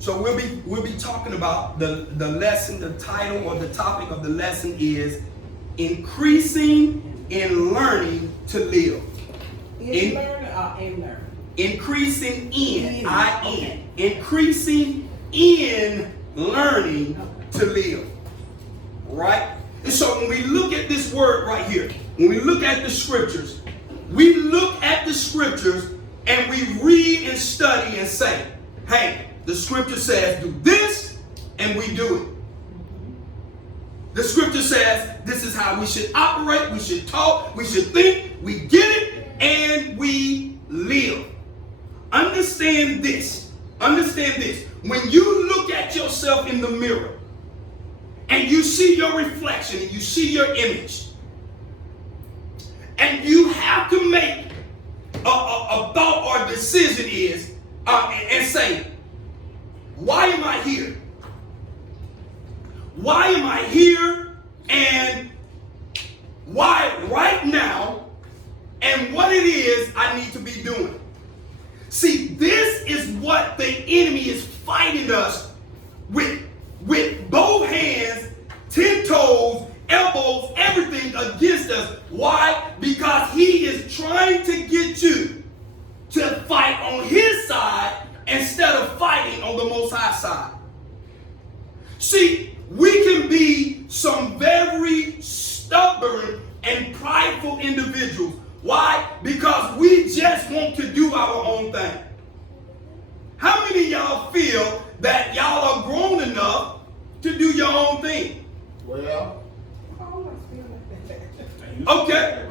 So we'll be talking about the lesson. The title or the topic of the lesson is increasing in learning to live. In learning or in learning? Increasing in, I-N. Increasing in learning to live. Right? And so when we look at this word right here, when we look at the scriptures, we look at the scriptures and we read and study and say, hey, the scripture says do this, and we do it. The scripture says this is how we should operate, we should talk, we should think, we get it, and we live. Understand this. Understand this. When you look at yourself in the mirror and you see your reflection and you see your image, and you have to make a thought or decision is and say, why am I here? Why am I here? And why right now? And what it is I need to be doing. See, this is what the enemy is fighting us with both hands, 10 toes, elbows, everything against us. Why? Because he is trying to get you to fight on his side instead of fighting on the Most High side. See, we can be some very stubborn and prideful individuals. Why? Because we just want to do our own thing. How many of y'all feel that y'all are grown enough to do your own thing? Well, okay.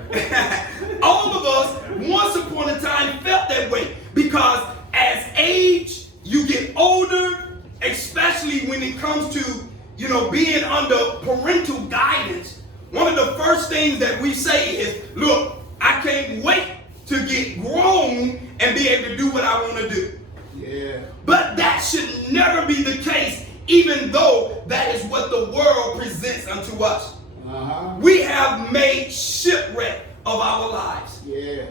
All of us once upon a time felt that way because as age, you get older, especially when it comes to, being under parental guidance. One of the first things that we say is, look, I can't wait to get grown and be able to do what I want to do. Yeah. But that should never be the case, even though that is what the world presents unto us. We have made shipwreck of our lives. Yeah.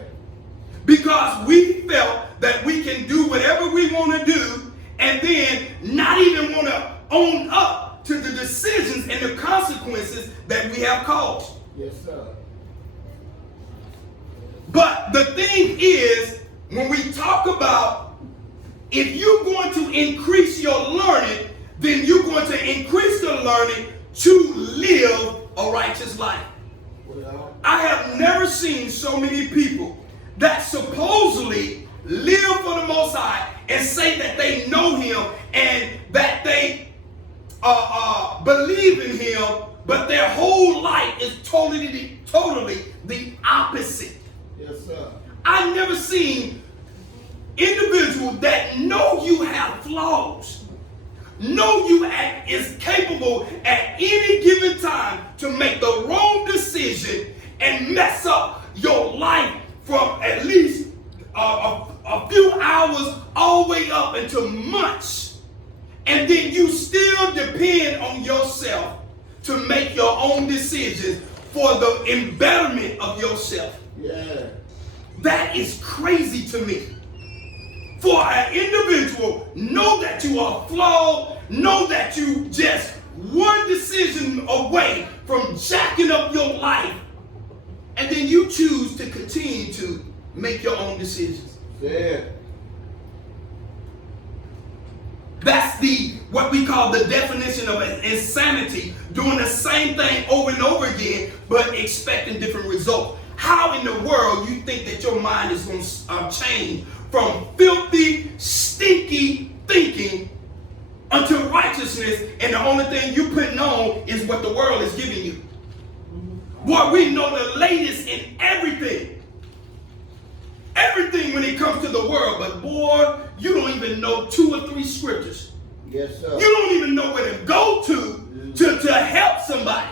Because we felt that we can do whatever we want to do and then not even want to own up to the decisions and the consequences that we have caused. Yes, sir. But the thing is, when we talk about if you're going to increase your learning, then you're going to increase the learning to live a righteous life. Well, I have never seen so many people that supposedly live for the Most High and say that they know him and that they believe in him, but their whole life is totally the opposite. yes, sir. I've never seen individuals that know you have flaws, know you is capable at any given time to make the wrong decision and mess up your life from at least a few hours all the way up into months. And then you still depend on yourself to make your own decisions for the embetterment of yourself. Yeah. That is crazy to me. For an individual, know that you are flawed, know that you just one decision away from jacking up your life, and then you choose to continue to make your own decisions. Yeah. That's what we call the definition of insanity, doing the same thing over and over again, but expecting different results. How in the world you think that your mind is going to change from filthy, stinky thinking unto righteousness, and the only thing you're putting on is what the world is giving you? Boy, we know the latest in everything. Everything when it comes to the world, but boy, you don't even know 2 or 3 scriptures. Yes, sir. You don't even know where to go to help somebody.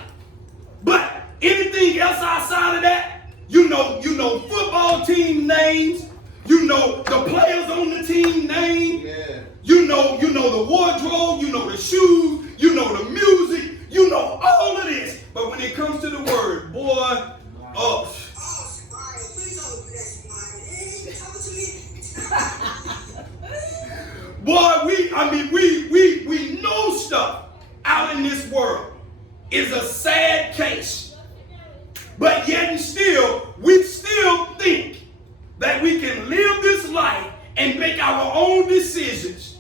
But anything else outside of that, you know football team names, you know the players on the team name, Yeah. you know the wardrobe, you know the shoes, you know the music, you know all of this. But when it comes to the word, boy, Boy, we know stuff out in this world is a sad case. But yet and still, we still think that we can live this life and make our own decisions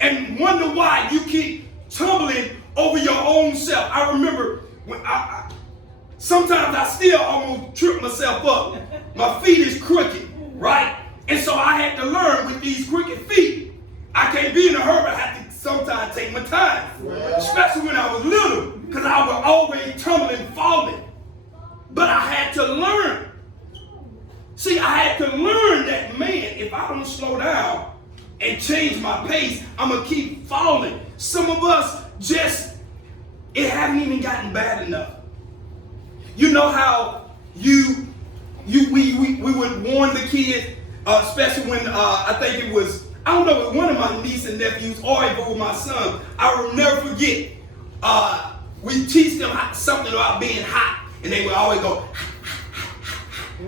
and wonder why you keep tumbling over your own self. I remember when sometimes I still almost trip myself up. My feet is crooked, right? And so I had to learn with these crooked feet. I can't be in a hurry. I have to sometimes take my time, especially when I was little, because I was always tumbling, falling. But I had to learn. See, I had to learn that, man, if I don't slow down and change my pace, I'm going to keep falling. Some of us it hasn't even gotten bad enough. You know how we would warn the kids, especially when I think it was, I don't know, with one of my nieces and nephews or even with my son, I will never forget, we teach them something about being hot, and they would always go,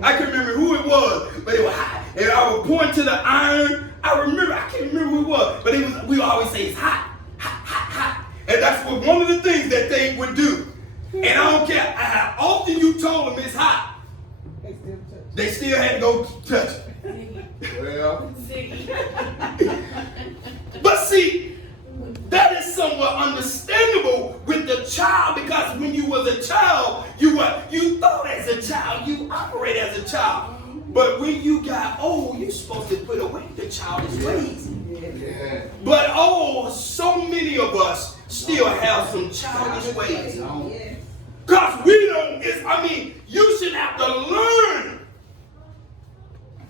I can't remember who it was, but it was hot. And I would point to the iron. I can't remember who it was, but we would always say it's hot, hot, hot, hot. And that's one of the things that they would do. And I don't care how often you told them it's hot, they still had to go touch it. Well, But see, that is somewhat understandable with the child, because when you was a child, you thought as a child, you operate as a child. But when you got old, you're supposed to put away the childish ways. yeah. But so many of us still have some childish ways. Because you should have to learn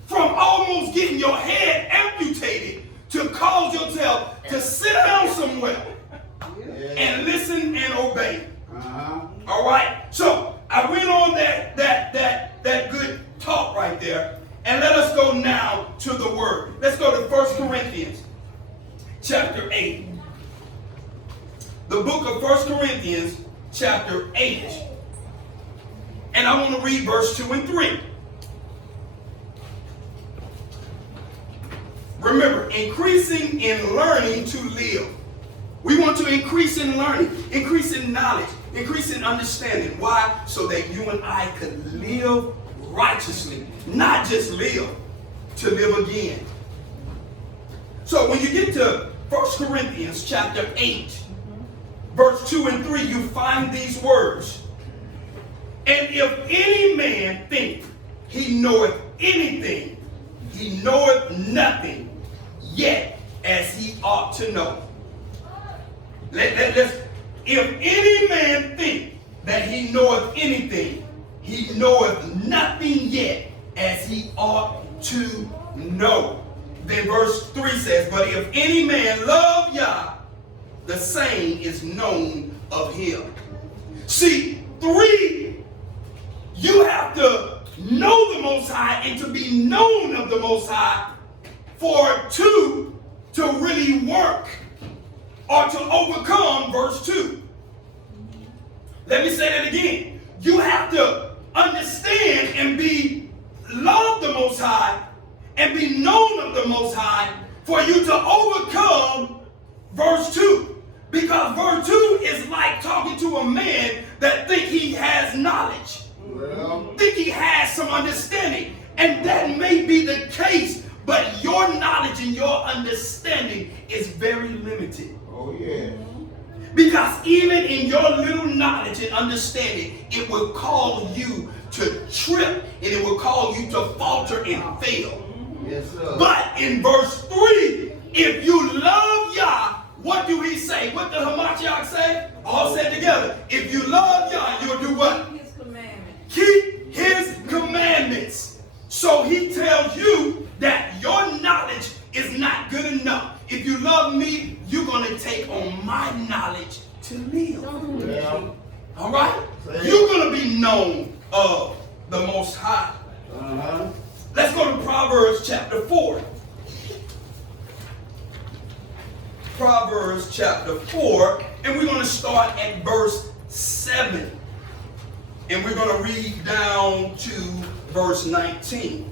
from almost getting your head amputated to cause yourself to sit down somewhere and listen and obey. All right? So I went on that good talk right there, and let us go now to the word. Let's go to 1 Corinthians chapter 8. The book of 1 Corinthians chapter 8. And I want to read verse 2 and 3. Remember, increasing in learning to live. We want to increase in learning, increase in knowledge, increase in understanding. Why? So that you and I could live righteously, not just live, to live again. So when you get to 1 Corinthians chapter 8, verse 2 and 3, you find these words. And if any man think he knoweth anything, he knoweth nothing yet as he ought to know. If any man think that he knoweth anything, he knoweth nothing yet as he ought to know. Then verse 3 says, but if any man love Yah, the same is known of him. See, 3, you have to know the Most High and to be known of the Most High, for 2 to really work or to overcome verse 2. Let me say that again. You have to understand and love the Most High and be known of the Most High for you to overcome verse 2. Because verse 2 is like talking to a man that think he has knowledge. Think he has some understanding. And that may be the case, but your knowledge and your understanding is very limited. Oh, yeah. Because even in your little knowledge and understanding, it will cause you to trip and it will cause you to falter and fail. Yes, sir. But in verse 3, if you love Yah, what do he say? What did Hamashiach say? All said together. If you love Yah, you'll do what? His commandments. Keep his commandments. So he tells you that your knowledge is not good enough. If you love me, you're going to take on my knowledge to live. Yeah. All right? You're going to be known of the Most High. Let's go to Proverbs chapter 4. Proverbs chapter 4, and we're going to start at verse 7. And we're going to read down to verse 19.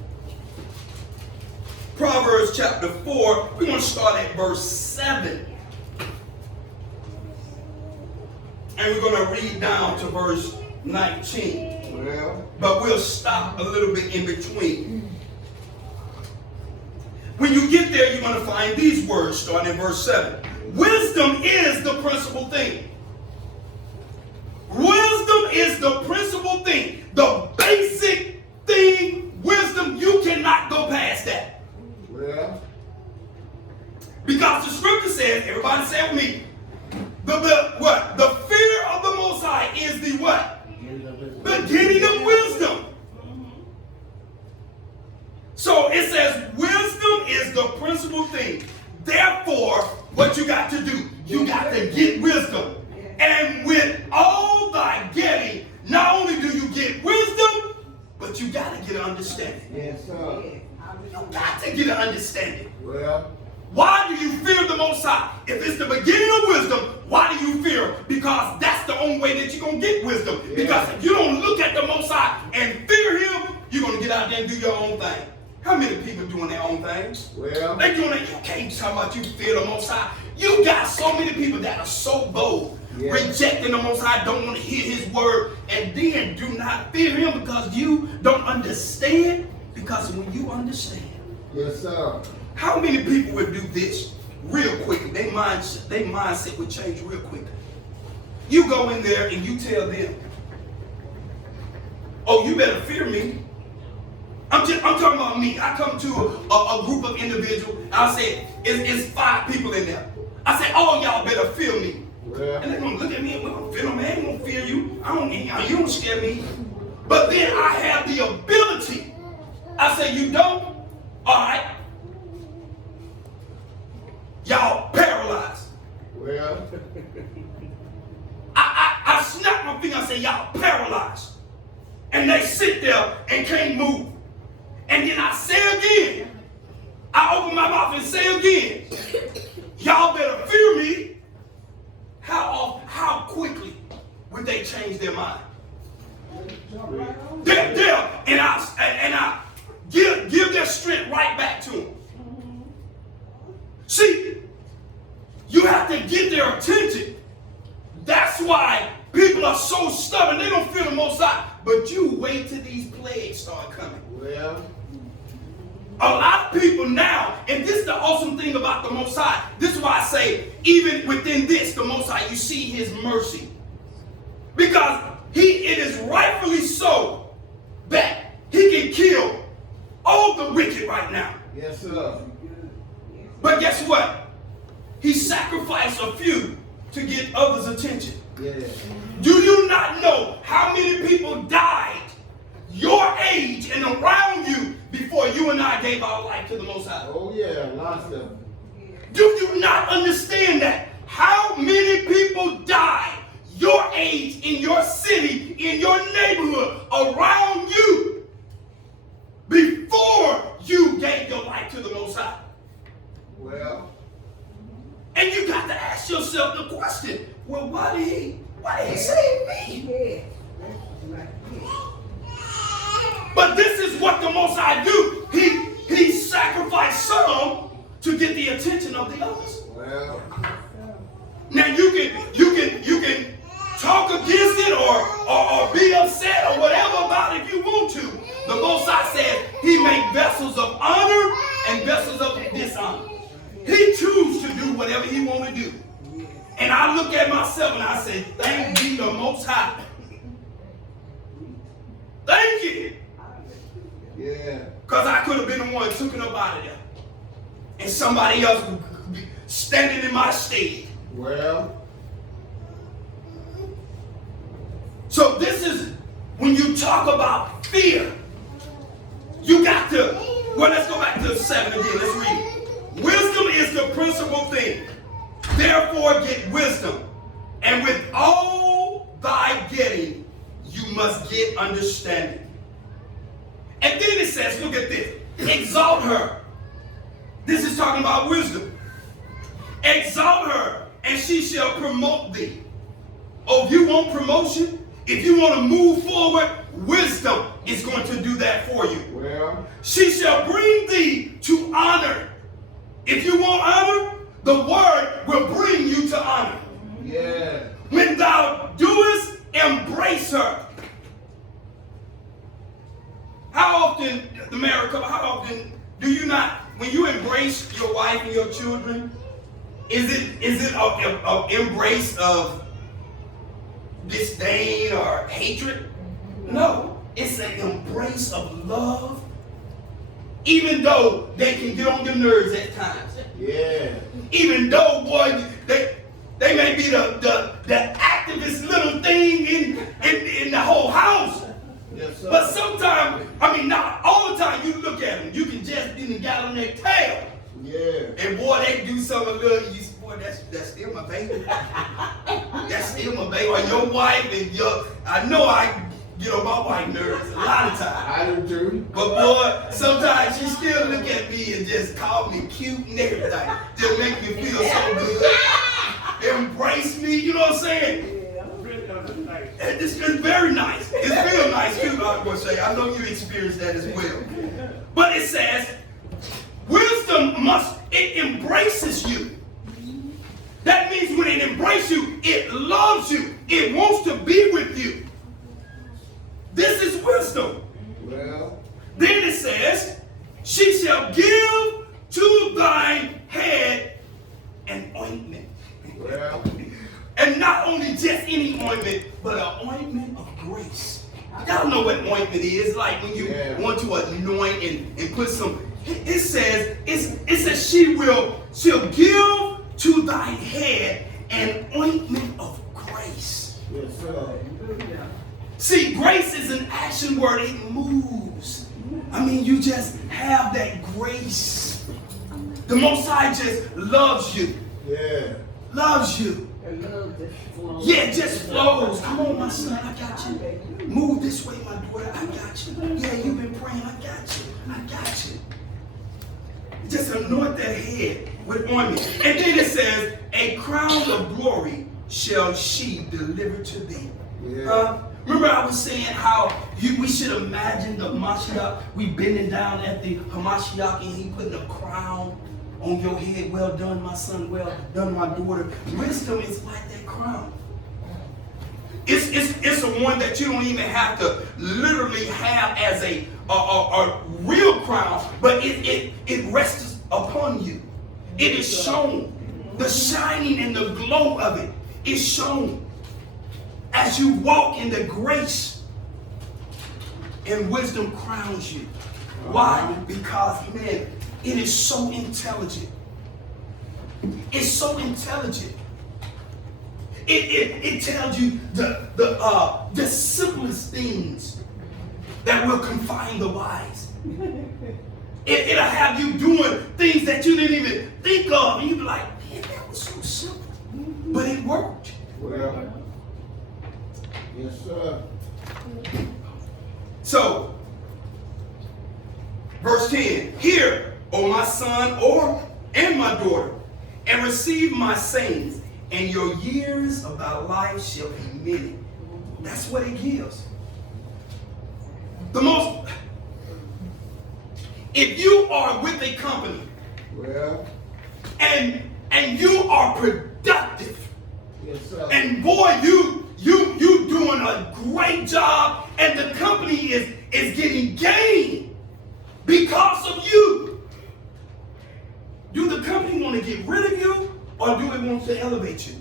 Proverbs Proverbs chapter 4. We're going to start at verse 7. And we're going to read down to verse 19. Well, But we'll stop a little bit in between. When you get there, you're going to find these words starting in verse 7. Wisdom is the principal thing. Wisdom is the principal thing. The basic thing, wisdom, you cannot go past that. well, Because the scripture says, everybody say with me, what? The fear of the Most High is the what? Beginning of wisdom. So it says wisdom is the principal thing. Therefore, what you got to do, you got to get wisdom. And with all thy getting, not only do you get wisdom, but you got to get an understanding. yes, sir. You got to get an understanding. Well, Why do you fear the Most High? If it's the beginning of wisdom, why do you fear? Because that's the only way that you're going to get wisdom. Yeah. Because if you don't look at the Most High and fear Him, you're going to get out there and do your own thing. How many people doing their own things? well, They doing it. You can't talk about you fear the Most High. You got so many people that are so bold, Yeah. rejecting the Most High, don't want to hear His word, and then do not fear Him because you don't understand. Because when you understand, yes, sir. how many people would do this real quick? Their mindset would change real quick. You go in there and you tell them, "Oh, you better fear me." I'm talking about me. I come to a group of individuals. I say, it's 5 people in there. I say, "Oh, y'all better fear me." Well, And they're gonna look at me and we don't fear no man. I don't fear you. You don't scare me. But then I have the ability. I say, "You don't? All right. Y'all paralyzed." well, I snap my finger and say, "Y'all paralyzed." And they sit there and can't move. And then I say again, I open my mouth and say again, "Y'all better fear me." How quickly would they change their mind? There, and I give their strength right back to them. See, you have to get their attention. That's why people are so stubborn. They don't fear the Most High. But you wait till these plagues start coming. well, A lot of people now, and this is the awesome thing about the Most High. This is why I say, even within this, the Most High, you see His mercy. Because it is rightfully so that He can kill all the wicked right now. yes, sir. But guess what? He sacrificed a few to get others' attention. Yes. Do you not know how many people died your age and around you before you and I gave our life to the Most High? Oh, yeah, lots of them. Do you not understand that? How many people died your age, in your city, in your neighborhood, around you before you gave your life to the Most High? Well, And you got to ask yourself the question, well, why did he save me? But this is what the Most High do. He sacrificed some to get the attention of the others. well, Now you can talk against it or be upset or whatever about it if you want to. The Most High says He make vessels of honor and vessels of dishonor. He chooses to do whatever He want to do. And I look at myself and I say, thank be the Most High. Thank you. yeah, Because I could have been the one who took it up out of there. And somebody else would be standing in my stead. well, So this is when you talk about fear. You got to, well, let's go back to 7 again. Let's read. Wisdom is the principal thing. Therefore get wisdom. And with all thy getting, you must get understanding. And then it says, look at this. Exalt her. This is talking about wisdom. Exalt her, and she shall promote thee. Oh, you want promotion? If you want to move forward, wisdom is going to do that for you. well, She shall bring thee to honor If you want honor, the word will bring you to honor. Yeah. When thou doest, embrace her. How often, the married couple, how often do you not, when you embrace your wife and your children, is it an embrace of disdain or hatred? No, it's an embrace of love, even though they can get on your nerves at times. Yeah. Even though, boy, they may be the activist little thing in the whole house. Yes, sir. But sometimes, I mean, not all the time, you look at them, you can just even get on their tail. Yeah. And boy, they do something a little, you say, boy, that's still my baby. That's still my baby. Or your wife and I know I get on my wife nerves a lot of times. I do too. But boy, sometimes she still look at me and just call me cute and everything. Just make me feel so good. Embrace me, you know what I'm saying? And it's very nice. It's real nice too, I'm going to say. I know you experienced that as well. But it says, wisdom it embraces you. That means when it embraces you, it loves you. It wants to be with you. This is wisdom. Well. Then it says, she shall give to thine head an ointment. Well. And not only just any ointment, but an ointment of grace. Y'all know what ointment is, like when you want to anoint and put some. It says she'll give to thine head an ointment of grace. Yes, sir. See, grace is an action word. It moves. I mean, you just have that grace. The Most High just loves you. Yeah. Loves you. Yeah, it just flows. Come on, my son, I got you. Move this way, my daughter, I got you. Yeah, you've been praying, I got you. I got you. Just anoint that head with ointment. And then it says, a crown of glory shall she deliver to thee. Yeah. Remember I was saying how we should imagine the Mashiach, we bending down at the Hamashiach and he putting a crown on your head. Well done, my son. Well done, my daughter. Wisdom is like that crown. It's a one that you don't even have to literally have as a real crown, but it rests upon you. It is shown. The shining and the glow of it is shown as you walk in the grace, and wisdom crowns you. Why? Because, man, it is so intelligent. It's so intelligent. It tells you the simplest things that will confine the wise. It'll have you doing things that you didn't even think of, and you be like, man, that was so simple, but it worked. Well. Yes, sir. So, verse 10, hear, O my son, and my daughter, and receive my sayings, and your years of thy life shall be many. That's what it gives. If you are with a company, well, and you are productive, yes, sir. and boy, you doing a great job, and the company is getting gain because of you. Do the company want to get rid of you, or do it want to elevate you?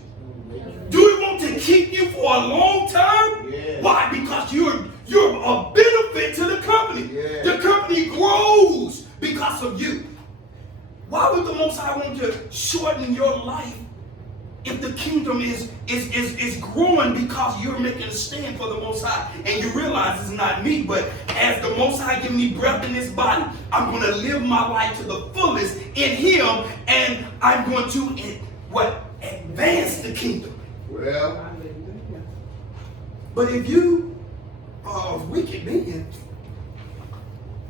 Do it want to keep you for a long time? Yeah. Why? Because you're a benefit to the company. Yeah. The company grows because of you. Why would the Most High want to shorten your life if the kingdom is growing because you're making a stand for the Most High? And you realize it's not me, but as the Most High give me breath in this body, I'm going to live my life to the fullest in Him, and I'm going to advance the kingdom. Well, but if you are a wicked man,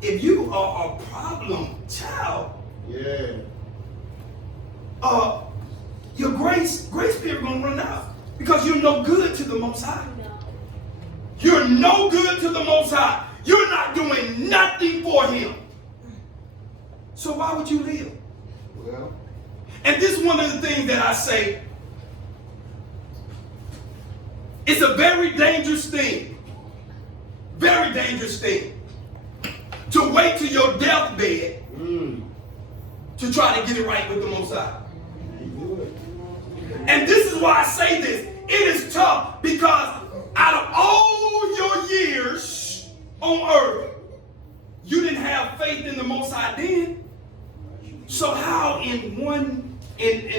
if you are a problem child, yeah. Your grace period gonna run out because you're no good to the Most High. You're no good to the Most High. You're not doing nothing for Him. So why would you live? Well. And this is one of the things that I say, it's a very dangerous thing. Very dangerous thing. To wait till your deathbed to try to get it right with the Most High. And this is why I say this. It is tough because out of all your years on earth, you didn't have faith in the Most High then. So how in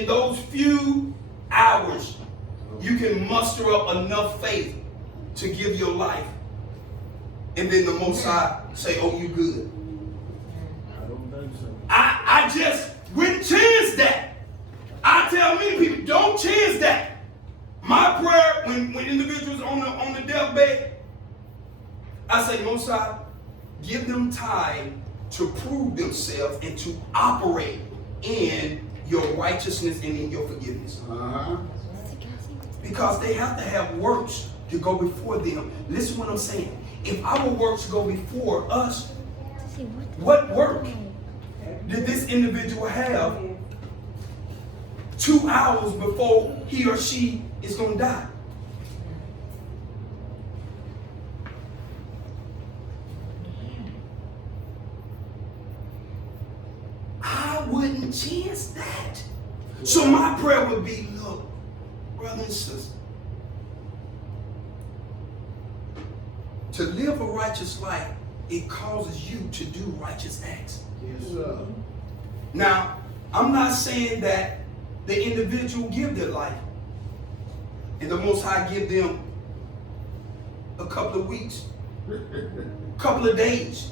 those few hours you can muster up enough faith to give your life, and then the Most High say, "Oh, you good"? I don't think so. I just wouldn't chance that. I tell many people, don't chance that. My prayer when individuals on the deathbed, I say, Most High, give them time to prove themselves and to operate in your righteousness and in your forgiveness. Because they have to have works to go before them. Listen to what I'm saying. If our works go before us, what work did this individual have 2 hours before he or she is going to die? I wouldn't chance that. So my prayer would be, look, brother and sister, to live a righteous life, it causes you to do righteous acts. Yes, sir. Now, I'm not saying that the individual give their life and the Most High give them a couple of weeks, couple of days,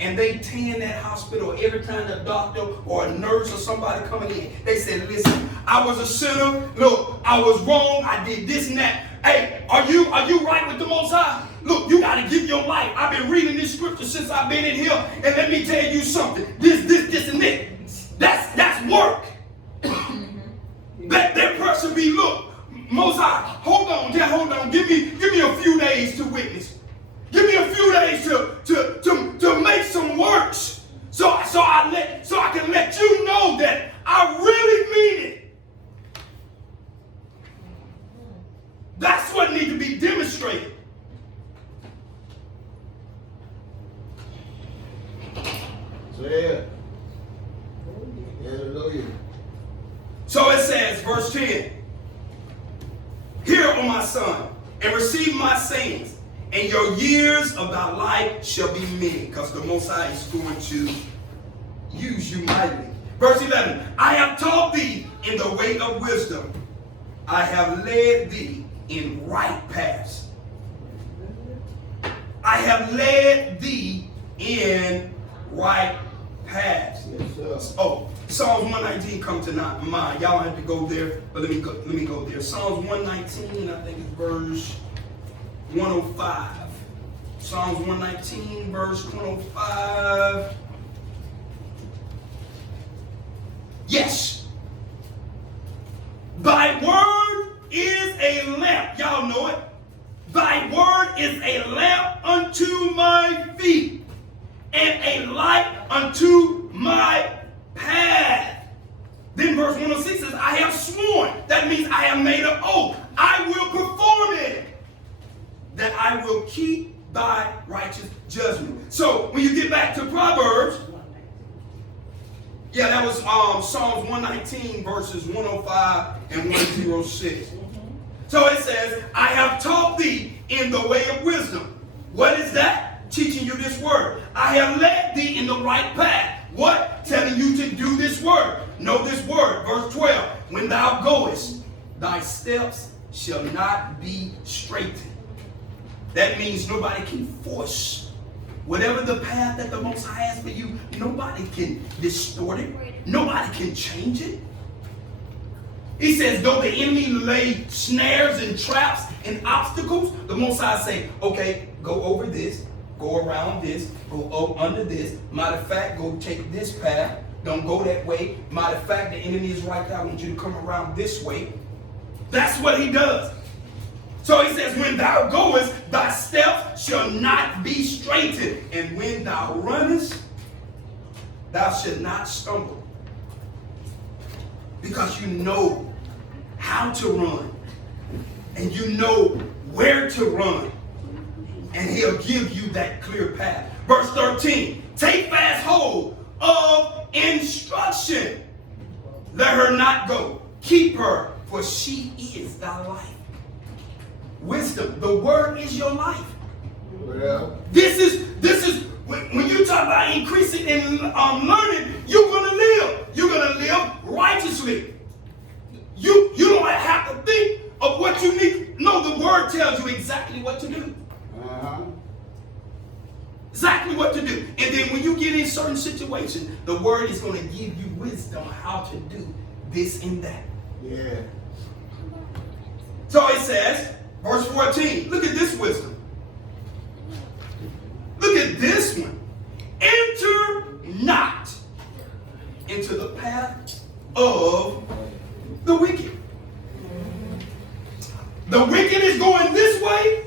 and they tan that hospital every time the doctor or a nurse or somebody coming in. They said, listen, I was a sinner. Look, I was wrong. I did this and that. Hey, are you right with the Most High? Look, you got to give your life. I've been reading this scripture since I've been in here. And let me tell you something. This, and that. That's work. Let that person be, look, Most High, hold on. Give me a few days to witness. Give me a few days to make some works, so I can let you know that I really mean it. That's what needs to be demonstrated. Say it. Hallelujah. So it says, verse 10, hear, O my son, and receive my sayings, and your years of thy life shall be many, because the Most High is going to use you mightily. Verse 11, I have taught thee in the way of wisdom. I have led thee in right paths. I have led thee in right paths. Yes, sir. Oh, Psalms 119 come to mind. Y'all have to go there, but let me go there. Psalms 119, I think it's verse 105. Psalms 119, verse 105. Yes. Thy word is a lamp. Y'all know it. Thy word is a lamp unto my feet and a light unto my path. Then verse 106 says, I have sworn. That means I have made an oath. I will perform it. That I will keep thy righteous judgment. So when you get back to Proverbs, yeah, that was Psalms 119 verses 105 and 106. So it says, I have taught thee in the way of wisdom. What is that? Teaching you this word. I have led thee in the right path. What? Telling you to do this word. Know this word. Verse 12. When thou goest, thy steps shall not be straightened. That means nobody can force whatever the path that the Most High has for you. Nobody can distort it. Nobody can change it. He says, though the enemy lay snares and traps and obstacles, the Most High say, okay, go over this, go around this, go under this. Matter of fact, go take this path. Don't go that way. Matter of fact, the enemy is right there. I want you to come around this way. That's what he does. So he says, when thou goest, thy steps shall not be straightened. And when thou runnest, thou shalt not stumble. because you know how to run. And you know where to run. And he'll give you that clear path. Verse 13, take fast hold of instruction. Let her not go. Keep her, for she is thy life. Wisdom, the word is your life. Well, This is when you talk about increasing in learning, you're going to live. You're going to live righteously. You don't have to think of what you need. No, the word tells you exactly what to do. Exactly what to do. And then when you get in certain situations, the word is going to give you wisdom how to do this and that. yeah. So it says, verse 14, look at this wisdom. Look at this one. Enter not into the path of the wicked. The wicked is going this way.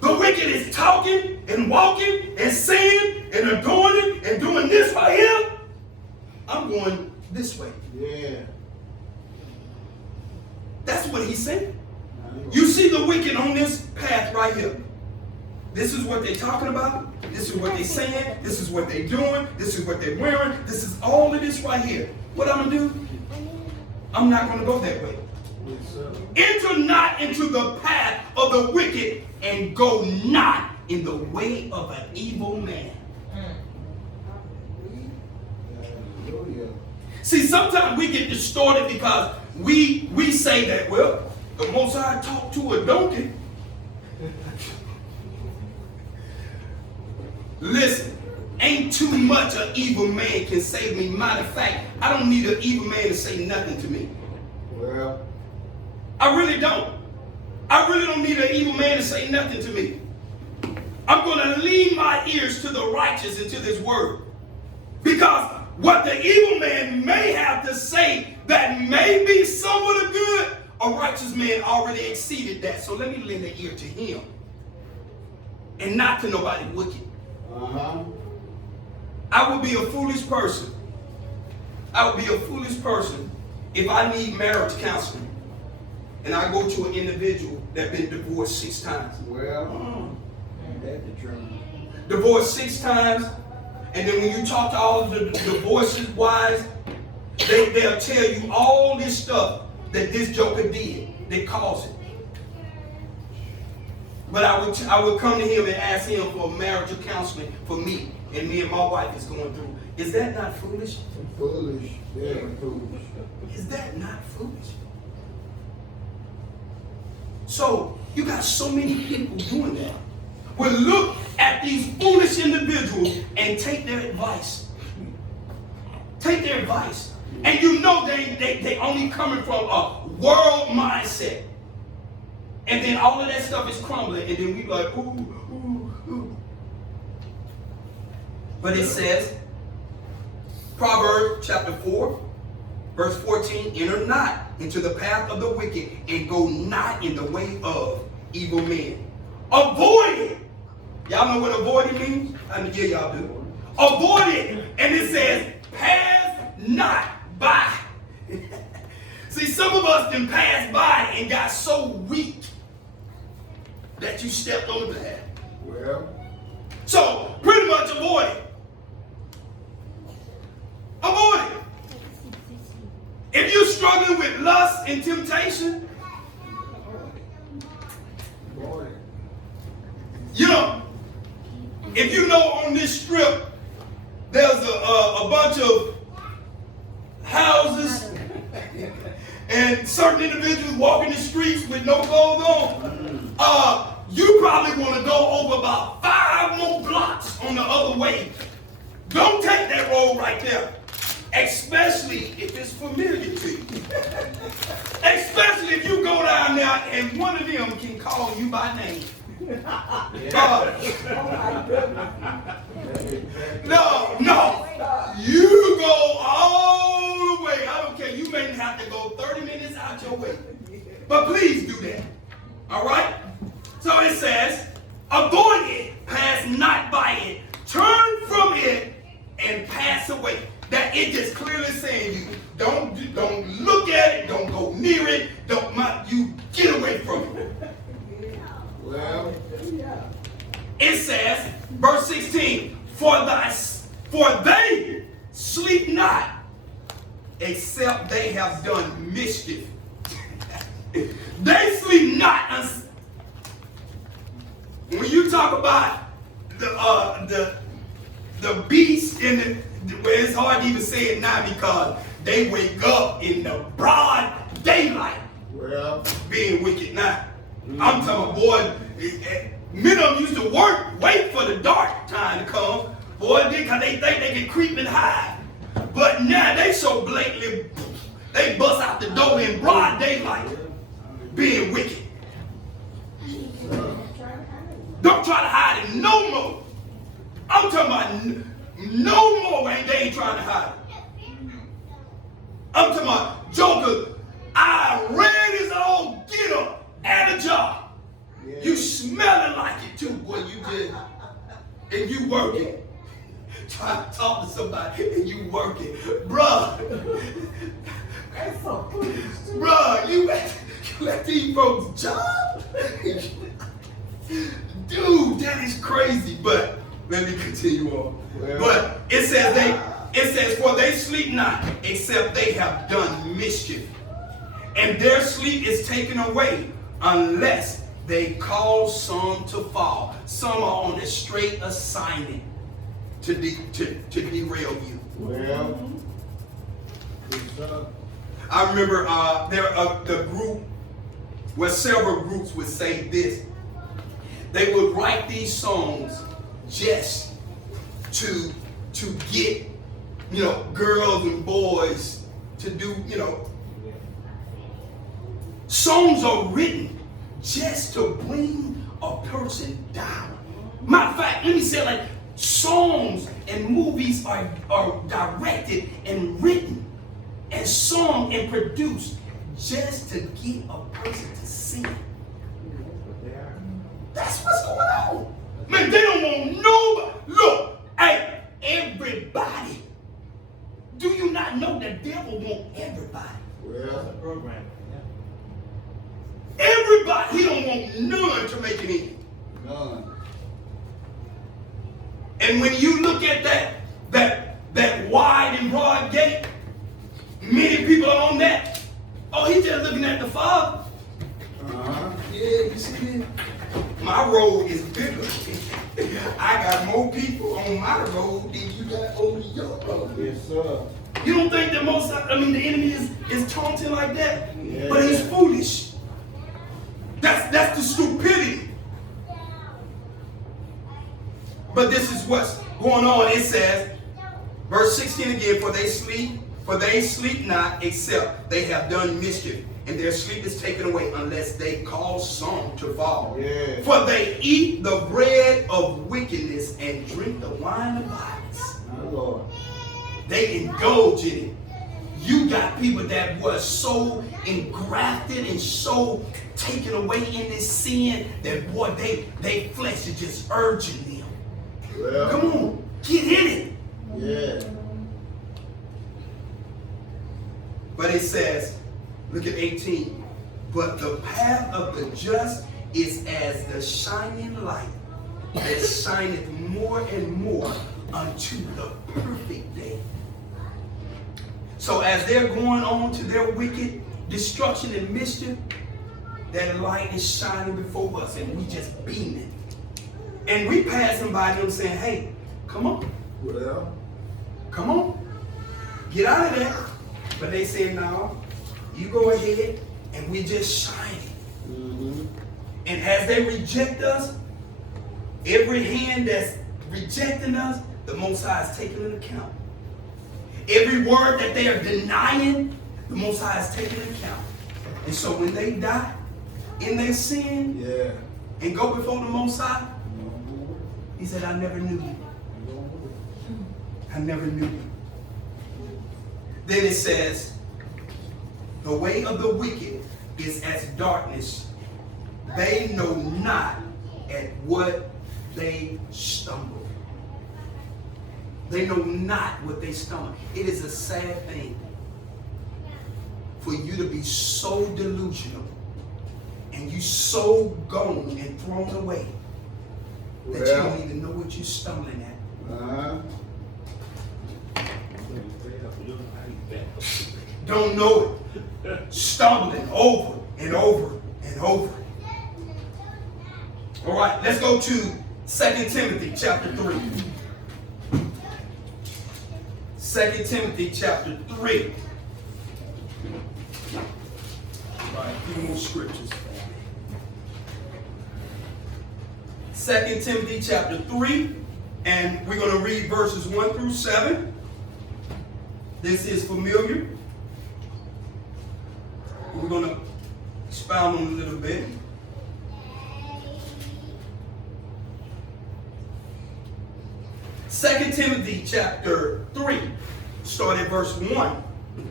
The wicked is talking and walking and saying and adorning and doing this right here. I'm going this way. Yeah. That's what he's saying. You see the wicked on this path right here. This is what they're talking about. This is what they're saying. This is what they're doing. This is what they're wearing. This is all of this right here. What I'm going to do? I'm not going to go that way. Yes, sir. Enter not into the path of the wicked, and go not in the way of an evil man. Hallelujah. See, sometimes we get distorted because we say that, well, the Most High talked to a donkey. Listen, ain't too much an evil man can save me. Matter of fact, I don't need an evil man to say nothing to me. Well, I really don't. I really don't need an evil man to say nothing to me. I'm going to lean my ears to the righteous and to this word. Because what the evil man may have to say that may be somewhat of good, a righteous man already exceeded that. So let me lend an ear to him and not to nobody wicked. I would be a foolish person. I would be a foolish person if I need marriage counseling and I go to an individual that's been divorced 6 times. well, that's the truth. Divorced 6 times, and then when you talk to all of the divorces wives, they'll tell you all this stuff that this joker did that caused it. But I would come to him and ask him for marital counseling for me, and me and my wife is going through. Is that not foolish? Foolish. Very foolish. Is that not foolish? So, you got so many people doing that. Well, look at these foolish individuals and take their advice. Take their advice. And you know they only coming from a world mindset. And then all of that stuff is crumbling. And then we like, ooh, ooh, ooh. But it says, Proverbs chapter 4, verse 14, enter not into the path of the wicked, and go not in the way of evil men. Avoid it. Y'all know what avoid it means? I mean, yeah, y'all do. Avoid it. And it says, pass not by. See, some of us can pass by and got so weak that you stepped on the path. Well, So, pretty much avoid it. Avoid it. If you're struggling with lust and temptation, boy. you know, if you know on this strip, there's a bunch of houses and certain individuals walking the streets with no clothes on, you probably want to go over about 5 more blocks on the other way. Don't take that road right there. Especially if it's familiar to you. Especially if you go down there and one of them can call you by name. No. You go all the way. I don't care. You may have to go 30 minutes out your way. But please do that. All right? So it says, avoid it, pass not by it, turn from it, and pass away. That It just clearly saying you don't look at it, don't go near it, you get away from it. Well, It says, verse 16, for they sleep not, except they have done mischief. They sleep not. When you talk about the beast in where it's hard to even say it now because they wake up in the broad daylight, well, being wicked now. I'm talking, boy, many of them used to wait for the dark time to come, boy, because they think they can creep and hide. But now they so blatantly, they bust out the door in broad daylight, being wicked. Don't try to hide it no more. I'm talking about no more, they ain't trying to hide it. I'm talking about Joker, I read his old get up at a job. yeah. You smelling like it too, boy, you did. And you working. Trying to talk to somebody and you working. Bruh. That's so foolish. Bruh, you let these folks job? Dude, that is crazy. But let me continue on. Well, But it says, for they sleep not, except they have done mischief. And their sleep is taken away, unless they cause some to fall. Some are on a straight assignment to derail you. well, yes, sir. I remember the group, where several groups would say this. They would write these songs just to get, girls and boys to do, songs are written just to bring a person down. Matter of fact, let me say it like songs and movies are directed and written and sung and produced just to get a person to sing. That's what's going on. Man, they don't want nobody. Look, hey, everybody. Do you not know the devil wants everybody? Well, Program. Everybody. He don't want none to make it in. none. And when you look at that wide and broad gate, many people are on that. Oh, he's just looking at the Father. Uh-huh. Yeah, you see that? My road is bigger. I got more people on my road than you got on your road. Yes, sir. You don't think the enemy is taunting like that? Yeah. But he's foolish. That's the stupidity. But this is what's going on. It says, verse 16 again, for they sleep not, except they have done mischief, and their sleep is taken away, unless they cause some to fall. Yeah. For they eat the bread of wickedness and drink the wine of violence. My Lord. They indulge in it. You got people that were so engrafted and so taken away in this sin that, boy, they flesh is just urging them. Well, Come on, get in it. yeah. But it says, look at 18. But the path of the just is as the shining light that shineth more and more unto the perfect day. So as they're going on to their wicked destruction and mischief, that light is shining before us and we just beaming. And we passing by them saying, hey, come on, Well, come on, get out of there. But they say, no, you go ahead and we just shining. mm-hmm. And as they reject us, every hand that's rejecting us, the Most High is taking into account. Every word that they are denying, the Most High is taking into account. And so when they die in their sin Yeah. and go before the Most High, he said, I never knew you. I never knew you. Then it says, the way of the wicked is as darkness. They know not at what they stumble. They know not what they stomach. It is a sad thing for you to be so delusional and you so gone and thrown away that you don't even know what you're stumbling at. Don't know it. Stumbling over and over and over. All right, let's go to 2 Timothy chapter 3. 2 Timothy chapter 3. All right, a few more scriptures. 2 Timothy chapter 3, and we're going to read verses 1 through 7. This is familiar. We're going to expound on it a little bit. Second Timothy chapter 3, start at verse 1.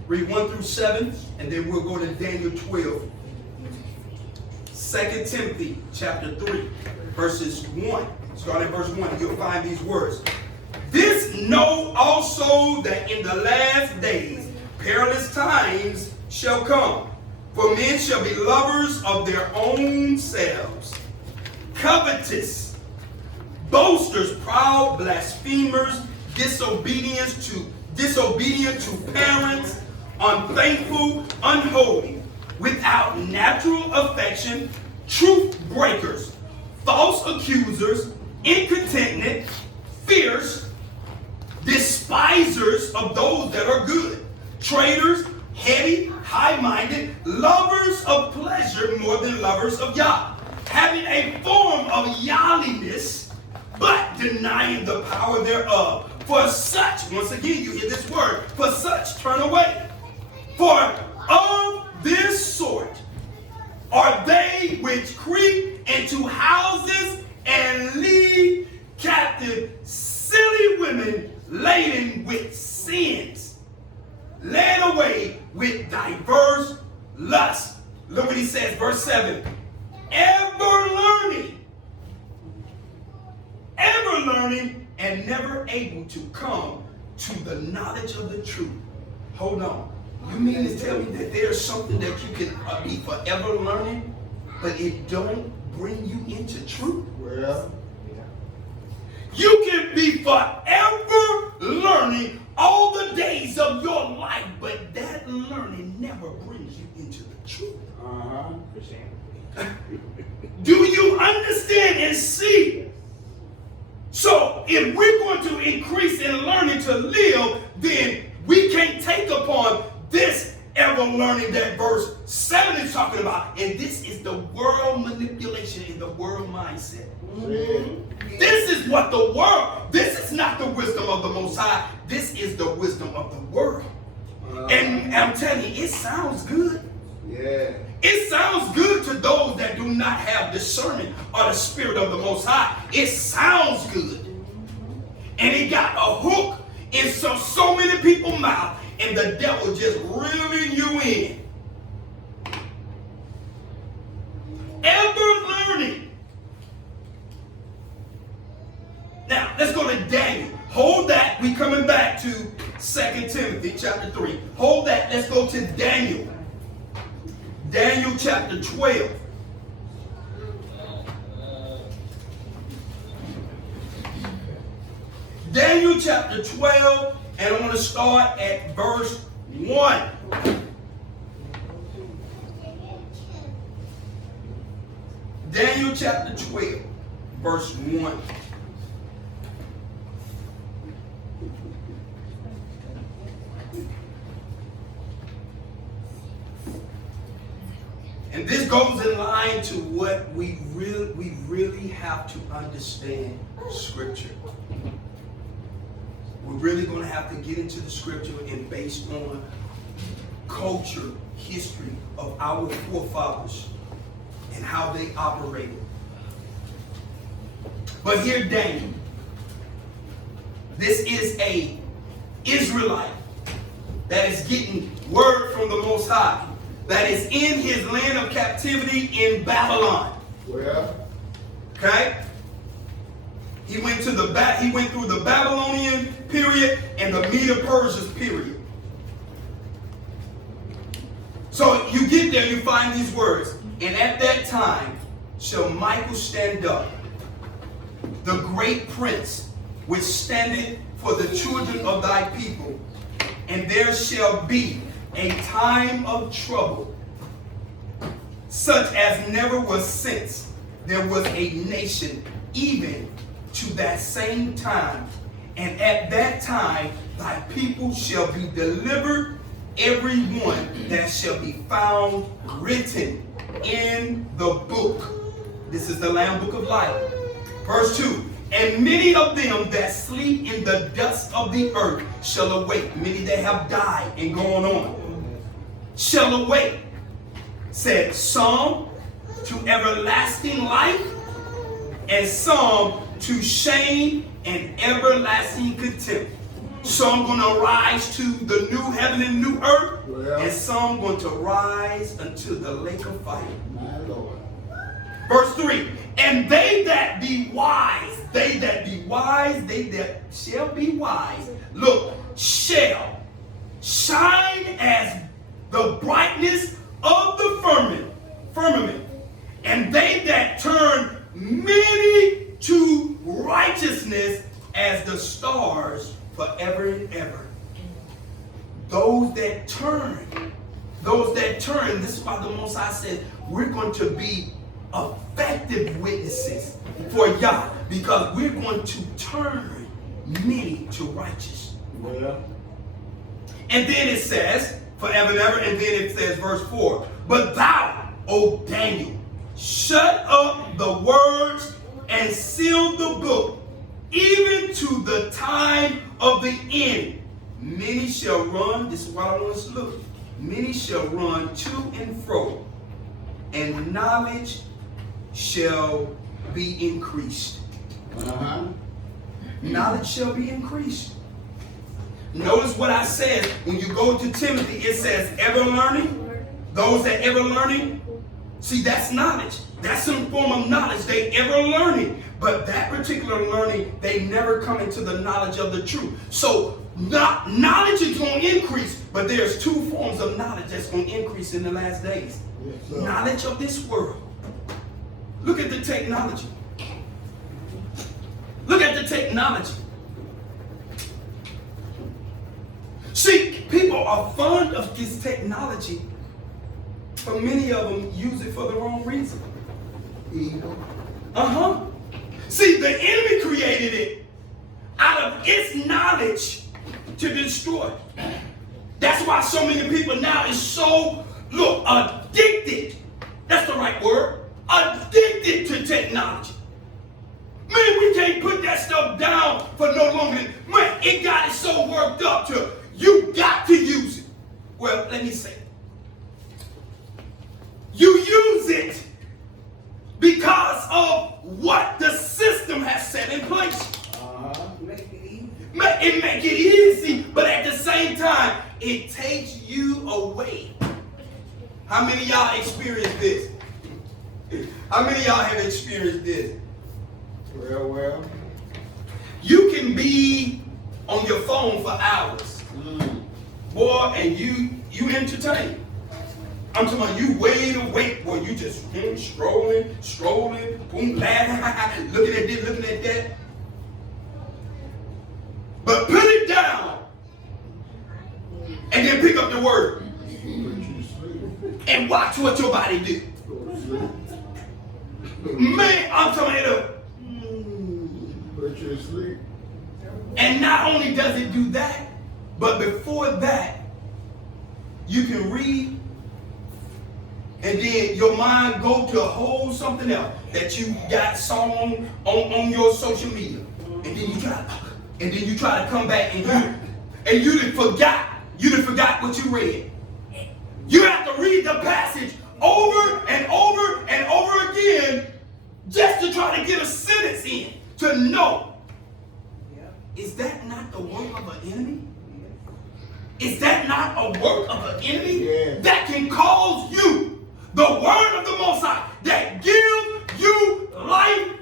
Read 1 through 7, and then we'll go to Daniel 12. 2 Timothy chapter 3, verses 1. Start at verse 1, and you'll find these words. This know also that in the last days perilous times shall come. For men shall be lovers of their own selves, covetous, boasters, proud, blasphemers, disobedient to parents, unthankful, unholy, without natural affection, truth breakers, false accusers, incontinent, fierce, despisers of those that are good, traitors, heady, high-minded, lovers of pleasure more than lovers of Yah, having a form of yahliness, but denying the power thereof. For such, once again you hear this word, for such turn away. For of this sort are they which creep into houses and lead captive silly women laden with sins, led away with diverse lusts. Look what he says, verse 7. Ever learning, and never able to come to the knowledge of the truth. Hold on. You mean to tell me that there's something that you can be forever learning, but it don't bring you into truth? Well, you can be forever learning all the days of your life, but that learning never brings you into the truth. Do you understand and see? So if we're going to increase in learning to live, then we can't take upon this ever learning that verse 7 is talking about. And this is the world manipulation and the world mindset. This is what the world, this is not the wisdom of the Most High. This is the wisdom of the world. And I'm telling you, it sounds good. yeah. It sounds good to those that do not have discernment or the spirit of the Most High. It sounds good. And it got a hook in so many people's mouth, and the devil just reeling you in. Ever learning. Now, let's go to Daniel. Hold that. We coming back to 2 Timothy chapter 3. Hold that. Let's go to Daniel. Daniel chapter 12. Daniel chapter 12, and I want to start at verse 1. Daniel chapter 12, verse 1. And this goes in line to what we really have to understand Scripture. We're really going to have to get into the Scripture and based on culture, history of our forefathers and how they operated. But here Daniel, this is a Israelite that is getting word from the Most High, that is in his land of captivity in Babylon. Well, Okay? He went through the Babylonian period and the Medo-Persian period. So you get there, you find these words. And at that time shall Michael stand up, the great prince, which standeth for the children of thy people. And there shall be a time of trouble, such as never was since there was a nation, even to that same time. And at that time thy people shall be delivered, every one that shall be found written in the book. This is the Lamb Book of Life. Verse 2. And many of them that sleep in the dust of the earth shall awake. Many that have died and gone on shall awake. Said some to everlasting life, and some to shame and everlasting contempt. Some going to rise to the new heaven and new earth, and some going to rise unto the lake of fire. My Lord. Verse 3. And they that be wise, they that shall be wise, look, shall shine as the brightness of the firmament. And they that turn many to righteousness as the stars forever and ever. Those that turn, this is why the Most High said, we're going to be effective witnesses for Yah, because we're going to turn many to righteous. Well. And then it says, forever and ever, and then it says, verse 4, but thou, O Daniel, shut up the words and seal the book, even to the time of the end. Many shall run, this is what I want us to look, many shall run to and fro, and knowledge shall be increased. Knowledge shall be increased. Notice what I said. When you go to Timothy, it says ever learning. Those that ever learning. See, that's knowledge. That's some form of knowledge. They ever learning. But that particular learning, they never come into the knowledge of the truth. So knowledge is going to increase, but there's two forms of knowledge that's going to increase in the last days. Yes, knowledge of this world. Look at the technology. Look at the technology. See, people are fond of this technology, but many of them use it for the wrong reason. See, the enemy created it out of its knowledge to destroy. That's why so many people now is so, addicted. That's the right word. Addicted to technology. Man, we can't put that stuff down for no longer. Man, it got it so worked up to you got to use it. Well, let me say, you use it because of what the system has set in place. Make it easy. It make it easy, but at the same time, it takes you away. How many of y'all experienced this? How many of y'all have experienced this? Well. You can be on your phone for hours. Boy, and you entertain. I'm talking about you wait awake, boy, you just scrolling, boom, laughing, looking at this, looking at that. But put it down and then pick up the word and watch what your body do. Man, I'm talking about Put you to sleep. And not only does it do that, but before that, you can read, and then your mind go to a whole something else that you got saw on your social media, and then you try to come back and you done forgot what you read. You have to read the passage over and over and over again just to try to get a sentence in to know. Is that not the work of an enemy? Is that not a work of an enemy? Yes. That can cause you, the word of the Most High, that gives you life,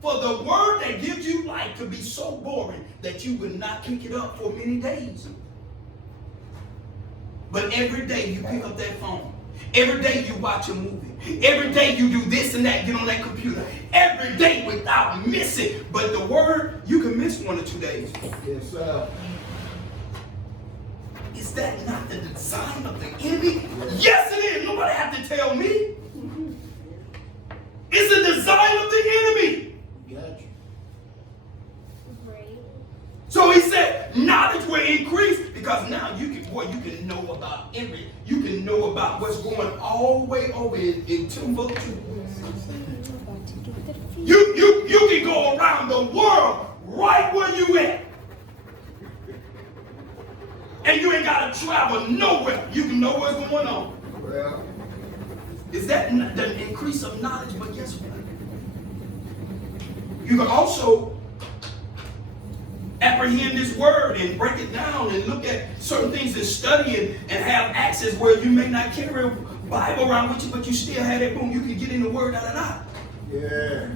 for the word that gives you life to be so boring that you would not pick it up for many days. But every day you pick up that phone. Every day you watch a movie. Every day you do this and that, get on that computer. Every day without missing. But the word, you can miss 1 or 2 days. Yes, sir. Is that not the design of the enemy? Yes, it is. Nobody have to tell me. It's the design of the enemy. Got you. So he said, knowledge will increase because now you can know about you can know about what's going all the way over in Timbuktu. You can go around the world right where you at. And you ain't got to travel nowhere. You can know what's going on. Well, Is that the increase of knowledge? But guess what? You can also apprehend this word and break it down and look at certain things and study and have access where you may not carry a Bible around with you, but you still have that boom. You can get in the word, yeah.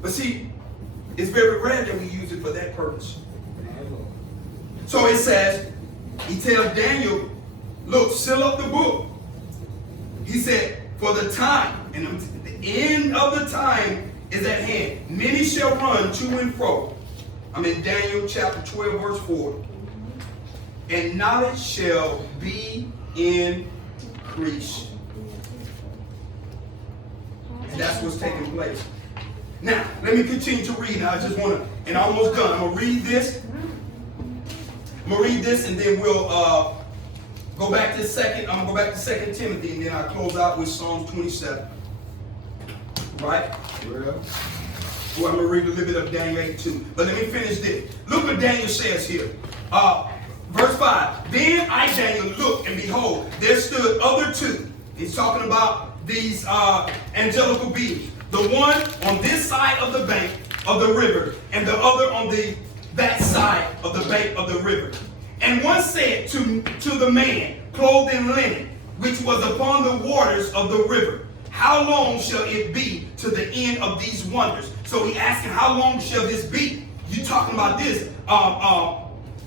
But see, it's very rare that we use it for that purpose. My Lord. So it says, he tells Daniel, look, seal up the book. He said, for the time, and the end of the time is at hand. Many shall run to and fro. I'm in Daniel chapter 12, verse 4. And knowledge shall be increased. And that's what's taking place. Now, let me continue to read. Now, I just want to, and I'm almost done. I'm going to read this. And then we'll go back to I'm going to go back to 2 Timothy, and then I'll close out with Psalms 27. Right? Well, Well, I'm going to read a little bit of Daniel 8 too. But let me finish this. Look what Daniel says here. Verse 5. Then I, Daniel, looked, and behold, there stood other two. He's talking about these angelical beings. The one on this side of the bank of the river, and the other on that side of the bank of the river. And one said to the man clothed in linen, which was upon the waters of the river, how long shall it be to the end of these wonders? So he asked him, how long shall this be? You talking about this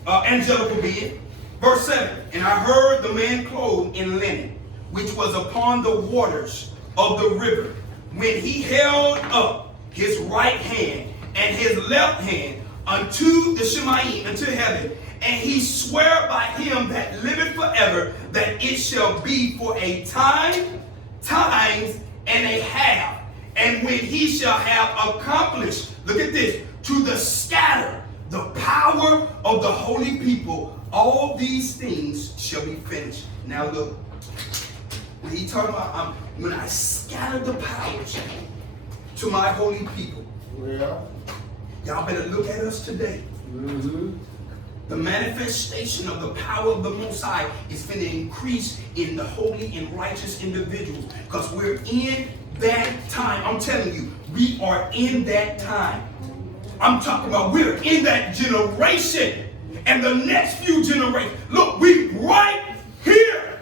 angelical being. Verse 7, and I heard the man clothed in linen, which was upon the waters of the river, when he held up his right hand and his left hand unto the Shemaiah, unto heaven, and he sware by him that liveth forever, that it shall be for a time, times, and a half. And when he shall have accomplished, look at this, to the scatter the power of the holy people, all these things shall be finished. Now look, when he talking about, when I scatter the powers to my holy people, well. y'all better look at us today. Mm-hmm. The manifestation of the power of the Most High is going to increase in the holy and righteous individuals, because we're in that time. I'm telling you, we are in that time. I'm talking about we're in that generation and the next few generations. Look, we right here.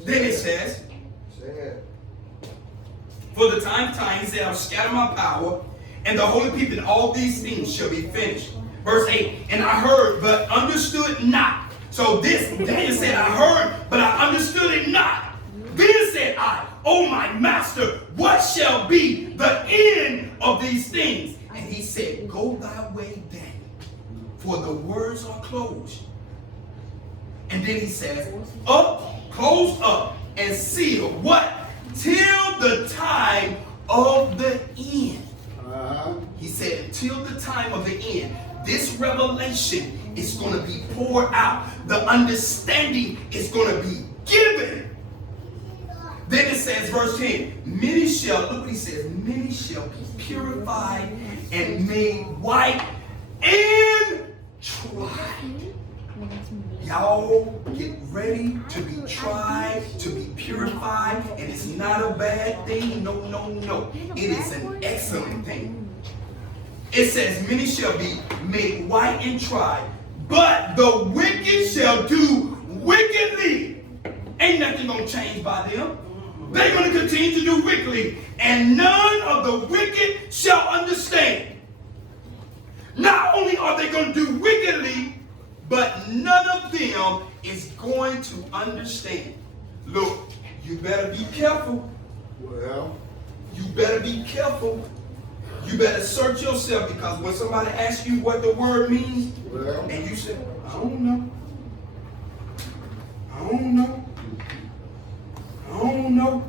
Then it says, for the time, he said, I'll scatter my power, and the holy people, and all these things shall be finished. Verse 8, and I heard, but understood not. So this, Daniel said, I heard, but I understood it not. Then said I, O my master, what shall be the end of these things? And he said, go thy way, Daniel, for the words are closed. And then he says, up, close up, and seal. What? Till the time of the end. He said, until the time of the end. This revelation is going to be poured out. The understanding is going to be given. Then it says, verse 10, many shall, look what he says, many shall be purified and made white and tried. Y'all get ready to be tried, to be purified, and it's not a bad thing. No, no, no. It is an excellent thing. It says, many shall be made white and tried, but the wicked shall do wickedly. Ain't nothing gonna change by them. They're going to continue to do wickedly, and none of the wicked shall understand. Not only are they going to do wickedly, but none of them is going to understand. Look, you better be careful. Well, You better be careful. You better search yourself, because when somebody asks you what the word means, well, and you say, I don't know. I don't know. I don't know.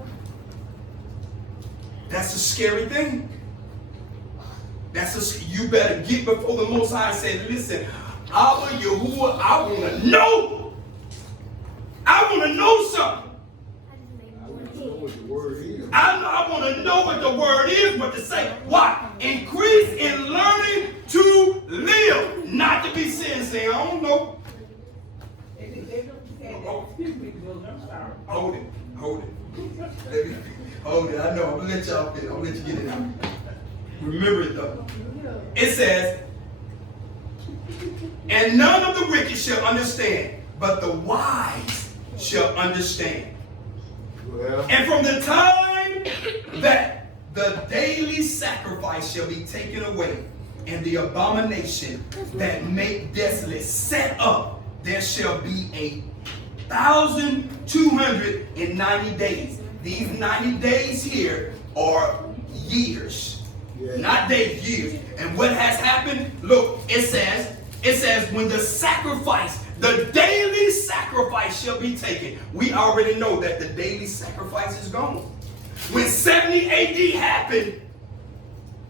That's a scary thing. You better get before the Most High and say, listen, Abba Yahuwah, I want to know. I want to know something. I want to know what the word is. I want to know what the word is, what to say. Why? Increase in learning to live, not to be sin. Say, I don't know. Hold it. Hold it. Hold it. I know. I'm going to let y'all get it. I'm going to let you get it out. Remember it though. It says, and none of the wicked shall understand, but the wise shall understand. Well, And from the time that the daily sacrifice shall be taken away, and the abomination that make desolate set up, there shall be 1,290 days. These 90 days here are years. yeah. Not days, years. And what has happened? Look, it says when the sacrifice, the daily sacrifice shall be taken. We already know that the daily sacrifice is gone. When 70 AD happened,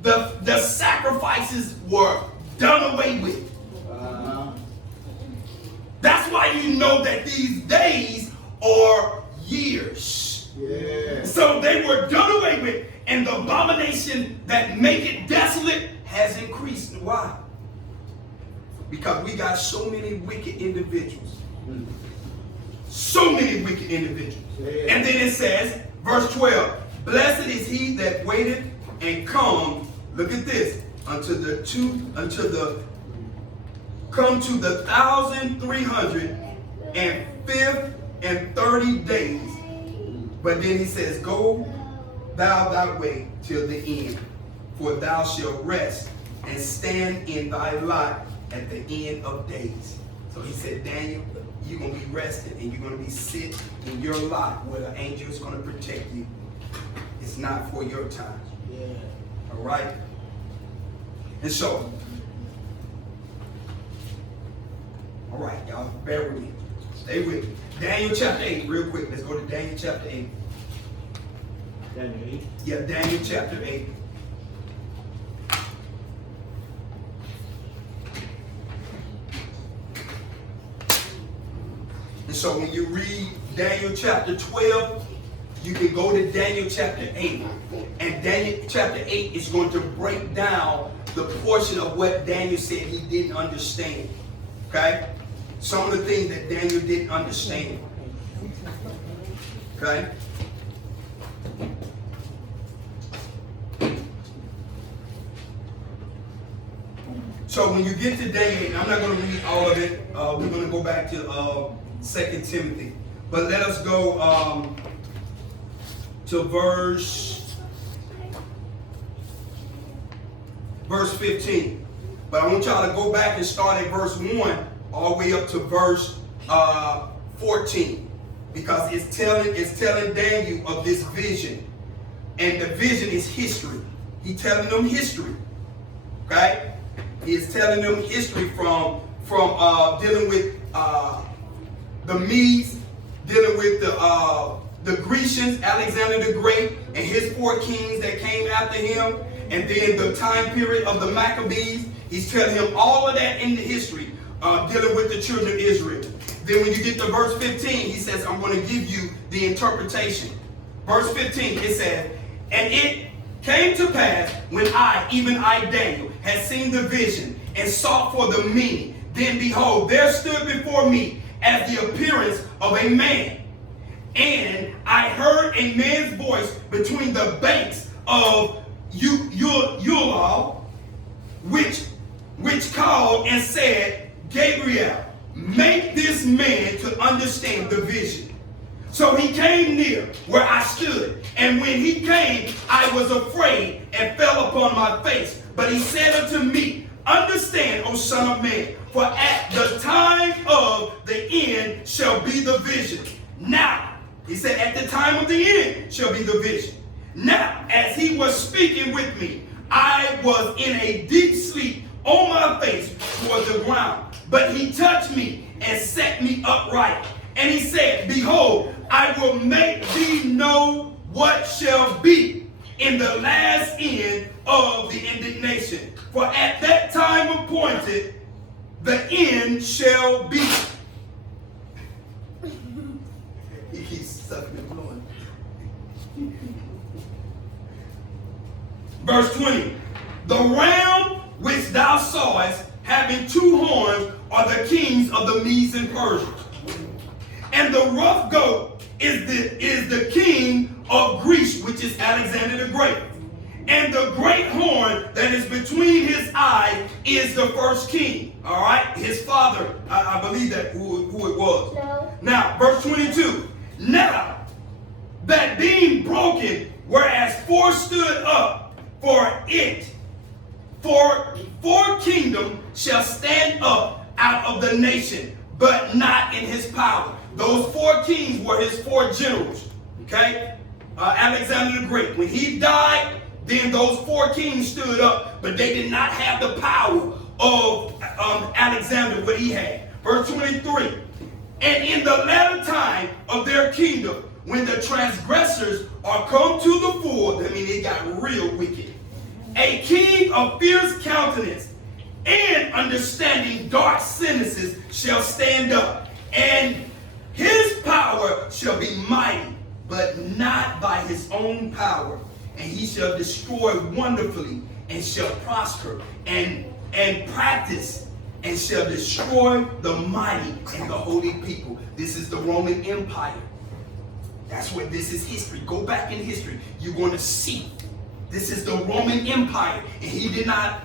the sacrifices were done away with. That's why you know that these days are years. Yeah. So they were done away with, and the abomination that make it desolate has increased. Why? Because we got so many wicked individuals. So many wicked individuals. Yeah. And then it says, verse 12, blessed is he that waiteth and come, look at this, come to the 1,330 days. But then he says, go thou thy way till the end, for thou shalt rest and stand in thy lot at the end of days. So he said, Daniel, you're going to be rested, and you're going to be sit in your lot where the angel is going to protect you. It's not for your time. Yeah. All right? And so, all right, y'all, bear with me. Stay with me. Daniel chapter 8, real quick. Let's go to Daniel chapter 8. Daniel 8? Yeah, Daniel chapter 8. And so when you read Daniel chapter 12, you can go to Daniel chapter 8. And Daniel chapter 8 is going to break down the portion of what Daniel said he didn't understand. Okay? Some of the things that Daniel didn't understand. Okay? So when you get to Daniel 8, I'm not going to read all of it. We're going to go back to 2 Timothy. But let us go to verse 15. But I want y'all to go back and start at verse 1 all the way up to verse 14. Because it's telling Daniel of this vision. And the vision is history. He's telling them history. Okay? He is telling them history from dealing with the Medes, dealing with the Grecians, Alexander the Great, and his 4 kings that came after him, and then the time period of the Maccabees. He's telling him all of that in the history, dealing with the children of Israel. Then when you get to verse 15, he says, I'm going to give you the interpretation. Verse 15, it says, and it came to pass when I, even I, Daniel, had seen the vision and sought for the meaning. Then behold, there stood before me as the appearance of a man. And I heard a man's voice between the banks of Ulal, which called and said, Gabriel, make this man to understand the vision. So he came near where I stood. And when he came, I was afraid and fell upon my face. But he said unto me, understand, O son of man, for at the time of the end shall be the vision. Now, he said, at the time of the end shall be the vision. Now, as he was speaking with me, I was in a deep sleep on my face toward the ground. But he touched me and set me upright. And he said, behold, I will make thee know what shall be in the last end of the indignation. For at that time appointed, the end shall be. He keeps sucking and blowing. Verse 20. The ram which thou sawest, having 2 horns, are the kings of the Medes and Persians. And the rough goat is the king of Greece, which is Alexander the Great. And the great horn that is between his eyes is the first king. All right, his father, I believe that who it was. No. Now, verse 22. Now, that being broken, whereas 4 stood up, for it, for 4 kingdom shall stand up out of the nation, but not in his power. Those 4 kings were his 4 generals. Okay, Alexander the Great. When he died, then those 4 kings stood up, but they did not have the power of Alexander, what he had. Verse 23. And in the latter time of their kingdom, when the transgressors are come to the full, that means they got real wicked, a king of fierce countenance and understanding dark sentences shall stand up, and his power shall be mighty, but not by his own power. And he shall destroy wonderfully, and shall prosper, and practice, and shall destroy the mighty and the holy people. This is the Roman Empire. That's what this is history. Go back in history. You're going to see. This is the Roman Empire. And he did not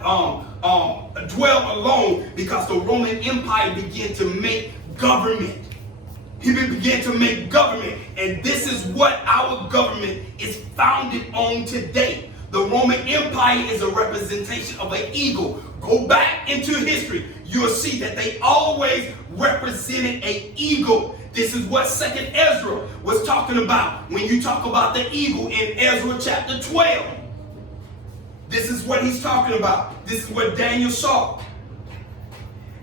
dwell alone, because the Roman Empire began to make government. He began to make government. And this is what our government is founded on today. The Roman Empire is a representation of an eagle. Go back into history. You'll see that they always represented an eagle. This is what 2nd Ezra was talking about when you talk about the eagle in Ezra chapter 12. This is what he's talking about. This is what Daniel saw.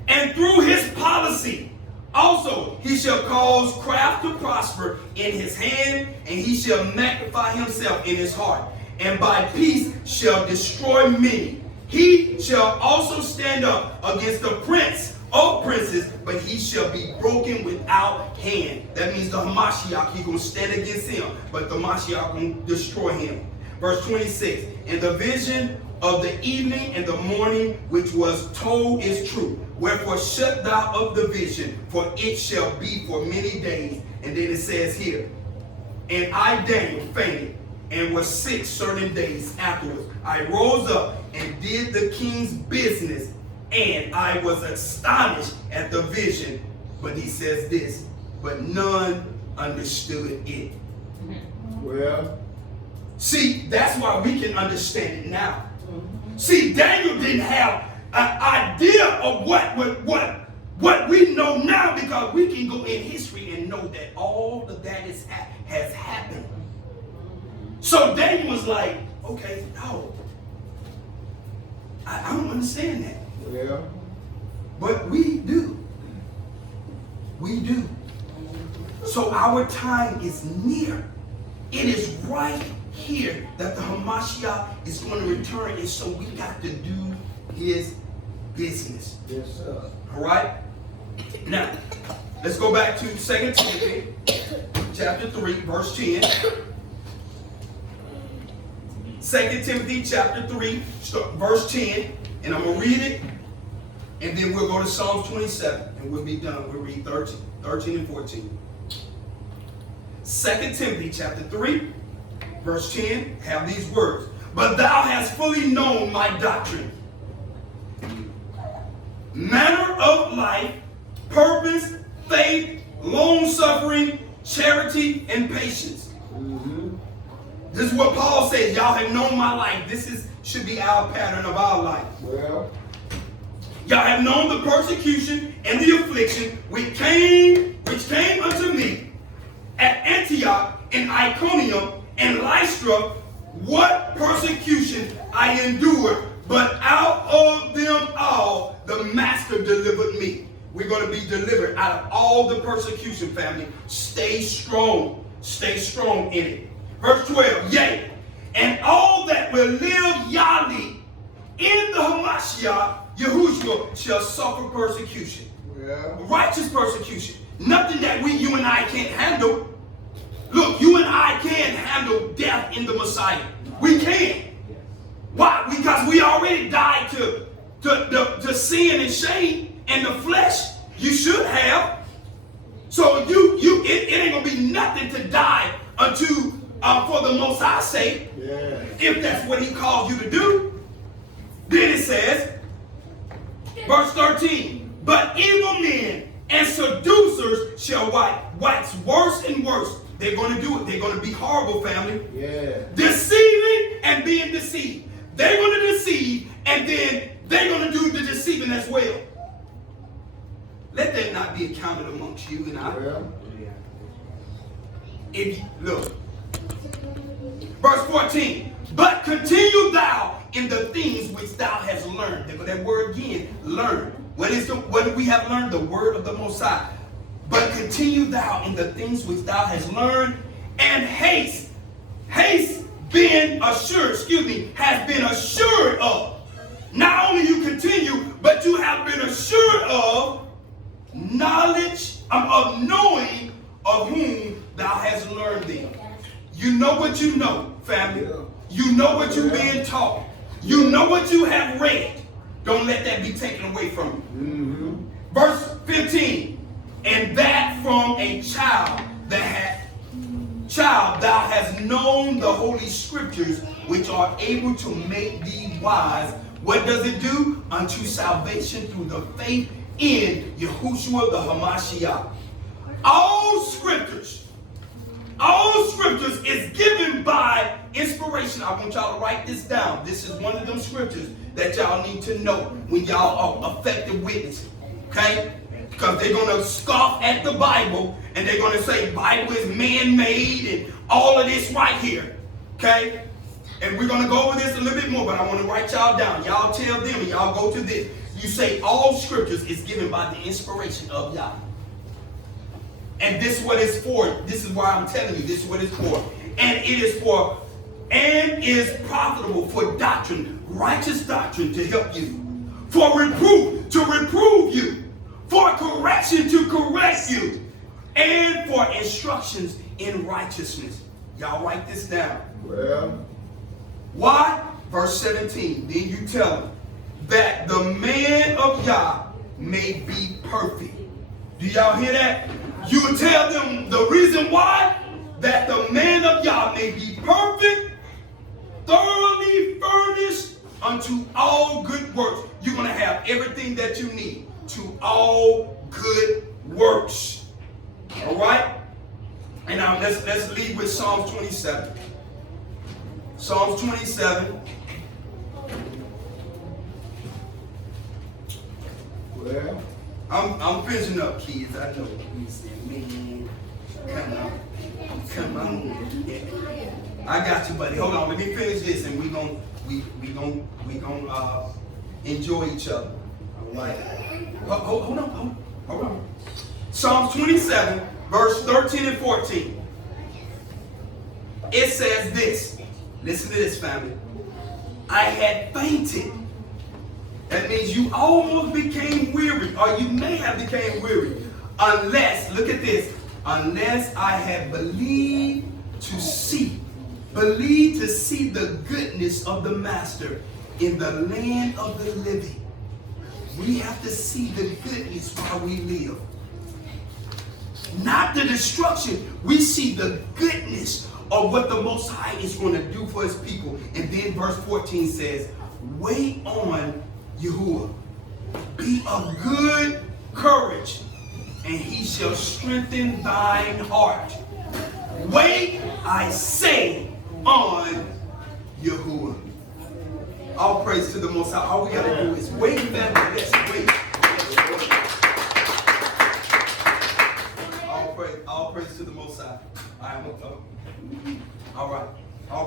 And through his policy, also, he shall cause craft to prosper in his hand, and he shall magnify himself in his heart, and by peace shall destroy many. He shall also stand up against the prince of princes, but he shall be broken without hand. That means the Hamashiach, he's going to stand against him, but the Mashiach going to destroy him. Verse 26, and the vision of the evening and the morning which was told is true. Wherefore shut thou up the vision, for it shall be for many days. And then it says here, and I, Daniel, fainted and was sick certain days afterwards. I rose up and did the king's business, and I was astonished at the vision. But he says this, but none understood it. Well, see, that's why we can understand it now. See, Daniel didn't have an idea of what we know now, because we can go in history and know that all of that has happened. So Daniel was like, okay, no, I don't understand that. yeah. But we do. We do. So our time is near. It is right here that the Hamashiach is going to return, and so we got to do his business. Yes, sir. All right? Now, let's go back to 2 Timothy chapter 3, verse 10. 2 Timothy chapter 3, verse 10. And I'm going to read it, and then we'll go to Psalms 27, and we'll be done. We'll read 13 and 14. 2 Timothy chapter 3, verse 10, have these words. But thou hast fully known my doctrine, manner of life, purpose, faith, long-suffering, charity, and patience. This is what Paul says. Y'all have known my life. Should be our pattern of our life. Well. Y'all have known the persecution and the affliction which came unto me at Antioch and Iconium and Lystra, what persecution I endured, but out of them all the Master delivered me. We're going to be delivered out of all the persecution, family. Stay strong. Stay strong in it. Verse 12, yea, and all that will live yali in the Hamashiach, Yahushua, shall suffer persecution. Well. Righteous persecution. Nothing that you and I can't handle. Look, you and I can't handle death in the Messiah. We can. Why? Because we already died to sin and shame and the flesh. You should have. So it ain't gonna be nothing to die unto for the Most High's sake. Yeah. If that's what He calls you to do. Then it says, verse 13, but evil men and seducers shall wax worse and worse. They're going to do it. They're going to be horrible, family. Yeah. Deceiving and being deceived. They're going to deceive, and then they're going to do the deceiving as well. Let that not be accounted amongst you and I. Well. Look. Verse 14. But continue thou in the things which thou hast learned. That word again, learn. What do we have learned? The word of the Most High. But continue thou in the things which thou hast learned, and haste has been assured of. Not only you continue, but you have been assured of knowledge, of knowing of whom thou hast learned them. You know what you know, family. You know what you've been taught. You know what you have read. Don't let that be taken away from you. Verse 15. And that from a child thou hast known the holy scriptures, which are able to make thee wise. What does it do? Unto salvation through the faith in Yahushua the Hamashiach. All scriptures is given by inspiration. I want y'all to write this down. This is one of them scriptures that y'all need to know when y'all are effective witnesses. Okay? Because they're going to scoff at the Bible, and they're going to say Bible is man-made and all of this right here. Okay? And we're going to go over this a little bit more, but I want to write y'all down. Y'all tell them and y'all go to this. You say all scriptures is given by the inspiration of Yah. And this is what it's for. This is why I'm telling you. This is what it's for. And it is for, and is profitable for doctrine, righteous doctrine to help you. For reproof, to reprove you. For correction, to correct you. And for instructions in righteousness. Y'all write this down. Well. Why? Verse 17. Then you tell them that the man of Yah may be perfect. Do y'all hear that? You tell them the reason why? That the man of Yah may be perfect, thoroughly furnished unto all good works. You're going to have everything that you need to all good works. All right? And now let's leave with Psalms 27. Psalms 27. Well. I'm finishing up, kids. I know. You say, man, come on. Yeah. I got you, buddy. Hold on. Let me finish this, and we gonna enjoy each other. All right. Hold on. Psalms 27, verse 13 and 14. It says this. Listen to this, family. I had fainted. That means you almost became weary, or you may have became weary, unless, look at this, unless I had believed to see the goodness of the Master in the land of the living. We have to see the goodness while we live. Not the destruction. We see the goodness of what the Most High is going to do for His people. And then verse 14 says, wait on Yahuwah. Be of good courage, and he shall strengthen thine heart. Wait, I say, on Yahuwah. All praise to the Most High. All we got to do is wait, family. Let's wait. All praise to the Most High. All right.